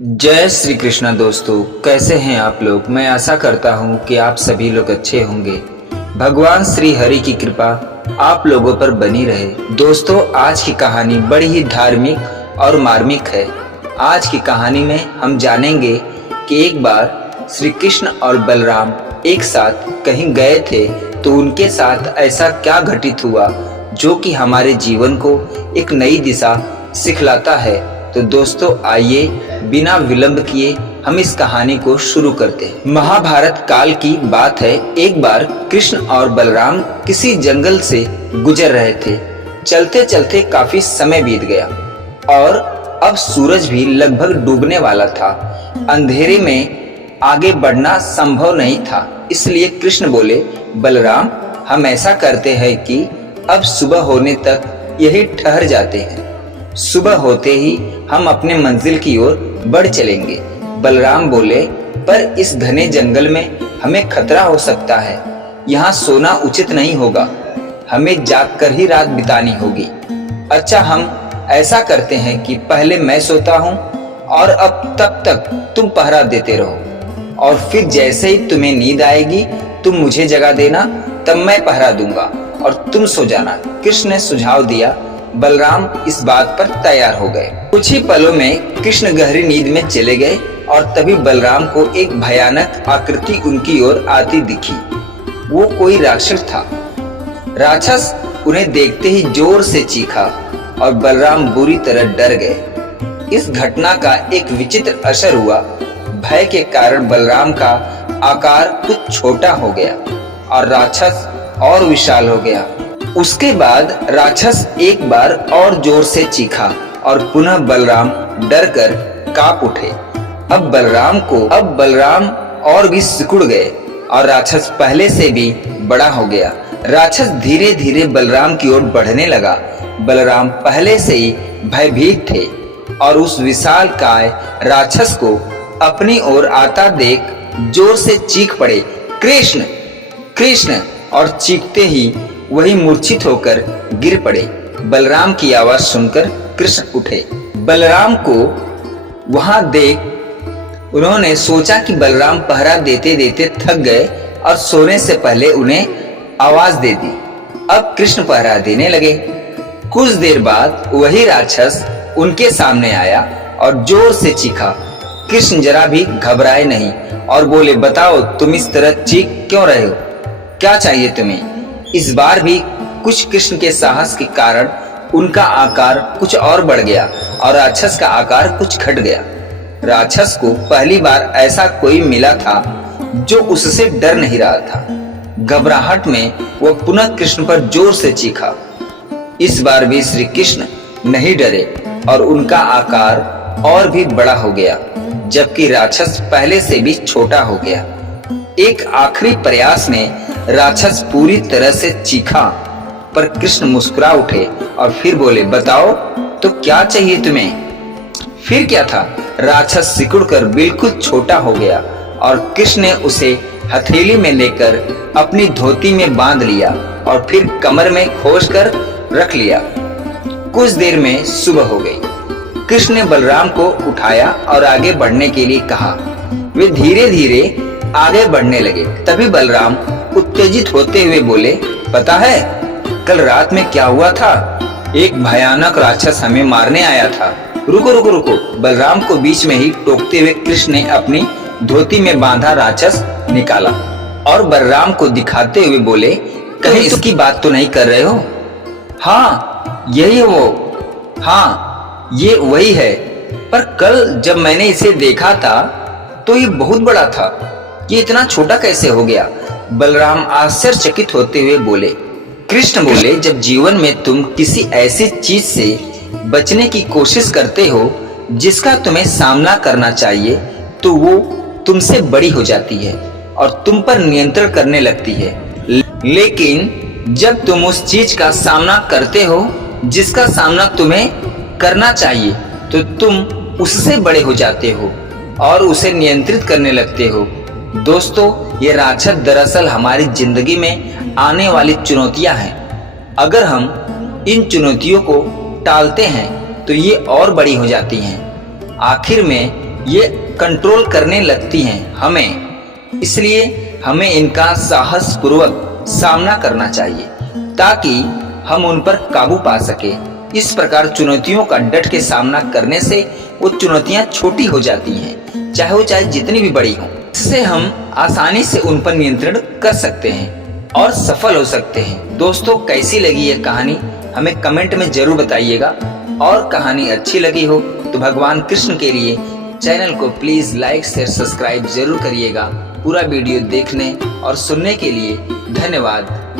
जय श्री कृष्णा दोस्तों, कैसे हैं आप लोग। मैं आशा करता हूं कि आप सभी लोग अच्छे होंगे। भगवान श्री हरि की कृपा आप लोगों पर बनी रहे। दोस्तों, आज की कहानी बड़ी ही धार्मिक और मार्मिक है। आज की कहानी में हम जानेंगे कि एक बार श्री कृष्ण और बलराम एक साथ कहीं गए थे, तो उनके साथ ऐसा क्या घटित हुआ जो कि हमारे जीवन को एक नई दिशा सिखलाता है। तो दोस्तों, आइए बिना विलंब किए हम इस कहानी को शुरू करते हैं। महाभारत काल की बात है। एक बार कृष्ण और बलराम किसी जंगल से गुजर रहे थे। चलते चलते काफी समय बीत गया और अब सूरज भी लगभग डूबने वाला था। अंधेरे में आगे बढ़ना संभव नहीं था, इसलिए कृष्ण बोले, बलराम, हम ऐसा करते हैं कि अब सुबह होने तक यही ठहर जाते हैं। सुबह होते ही हम अपने मंजिल की ओर बढ़ चलेंगे। बलराम बोले, पर इस घने जंगल में हमें खतरा हो सकता है। यहाँ सोना उचित नहीं होगा, हमें जागकर ही रात बितानी होगी। अच्छा, हम ऐसा करते हैं कि पहले मैं सोता हूँ और अब तब तक तुम पहरा देते रहो, और फिर जैसे ही तुम्हें नींद आएगी तुम मुझे जगा देना, तब मैं पहरा दूंगा और तुम सो जाना। कृष्ण ने सुझाव दिया। बलराम इस बात पर तैयार हो गए। कुछ ही पलों में कृष्ण गहरी नींद में चले गए और तभी बलराम को एक भयानक आकृति उनकी ओर आती दिखी। वो कोई राक्षस था। राक्षस उन्हें देखते ही जोर से चीखा और बलराम बुरी तरह डर गए। इस घटना का एक विचित्र असर हुआ। भय के कारण बलराम का आकार कुछ छोटा हो गया और राक्षस और विशाल हो गया। उसके बाद राक्षस एक बार और जोर से चीखा और पुनः बलराम डरकर कांप उठे। अब बलराम और भी सिकुड़ गए और राक्षस पहले से भी बड़ा हो गया। राक्षस धीरे धीरे बलराम की ओर बढ़ने लगा। बलराम पहले से ही भयभीत थे और उस विशाल काय राक्षस को अपनी ओर आता देख जोर से चीख पड़े, कृष्ण कृष्ण, और चीखते ही वही मूर्छित होकर गिर पड़े। बलराम की आवाज सुनकर कृष्ण उठे। बलराम को वहां देख उन्होंने सोचा कि बलराम पहरा देते देते थक गए और सोने से पहले उन्हें आवाज दे दी। अब कृष्ण पहरा देने लगे। कुछ देर बाद वही राक्षस उनके सामने आया और जोर से चीखा। कृष्ण जरा भी घबराए नहीं और बोले, बताओ, तुम इस तरह चीख क्यों रहे हो? क्या चाहिए तुम्हें? इस बार भी कुछ कृष्ण के साहस के कारण उनका आकार कुछ और बढ़ गया और राक्षस का आकार कुछ घट गया। राक्षस को पहली बार ऐसा कोई मिला था जो उससे डर नहीं रहा था। घबराहट में वह पुनः कृष्ण पर जोर से चीखा। इस बार भी श्री कृष्ण नहीं डरे और उनका आकार और भी बड़ा हो गया, जबकि राक्षस पहले से भी छोटा हो गया। एक आखिरी प्रयास में राक्षस पूरी तरह से चीखा, पर कृष्ण मुस्कुरा उठे और फिर बोले, बताओ तो क्या चाहिए तुम्हें? फिर क्या था? राक्षस सिकुड़कर बिल्कुल छोटा हो गया और कृष्ण ने उसे हथेली में लेकर अपनी धोती में बांध लिया और फिर कमर में खोस कर रख लिया। कुछ देर में सुबह हो गई। कृष्ण ने बलराम को उठाया और आगे बढ़ने के लिए कहा। वे धीरे धीरे आगे बढ़ने लगे। तभी बलराम उत्तेजित होते हुए बोले, पता है कल रात में क्या हुआ था? एक भयानक राक्षस हमें मारने आया था। रुको रुको रुको। बलराम को बीच में ही टोकते हुए कृष्ण ने अपनी धोती में बांधा राक्षस निकाला और बलराम को दिखाते हुए बोले, कहीं इसकी बात तो नहीं कर रहे हो? हाँ, यही है वो। हाँ, ये वही है। पर कल जब मैंने इसे देखा था तो ये बहुत बड़ा था। ये इतना छोटा कैसे हो गया? बलराम आश्चर्यचकित होते हुए बोले। कृष्ण बोले, जब जीवन में तुम किसी ऐसी चीज से बचने की कोशिश करते हो जिसका तुम्हें सामना करना चाहिए, तो वो तुमसे बड़ी हो जाती है और तुम पर नियंत्रण करने लगती है। लेकिन जब तुम उस चीज का सामना करते हो जिसका सामना तुम्हें करना चाहिए, तो तुम उससे बड़े हो जाते हो और उसे नियंत्रित करने लगते हो। दोस्तों, ये राक्षस दरअसल हमारी जिंदगी में आने वाली चुनौतियां हैं। अगर हम इन चुनौतियों को टालते हैं तो ये और बड़ी हो जाती हैं। आखिर में ये कंट्रोल करने लगती हैं हमें, इसलिए हमें इनका साहस पूर्वक सामना करना चाहिए ताकि हम उन पर काबू पा सके। इस प्रकार चुनौतियों का डट के सामना करने से वो चुनौतियां छोटी हो जाती हैं, चाहे वो जितनी भी बड़ी हों। इससे हम आसानी से उन पर नियंत्रण कर सकते हैं और सफल हो सकते हैं। दोस्तों, कैसी लगी ये कहानी हमें कमेंट में जरूर बताइएगा, और कहानी अच्छी लगी हो तो भगवान कृष्ण के लिए चैनल को प्लीज लाइक शेयर सब्सक्राइब जरूर करिएगा। पूरा वीडियो देखने और सुनने के लिए धन्यवाद।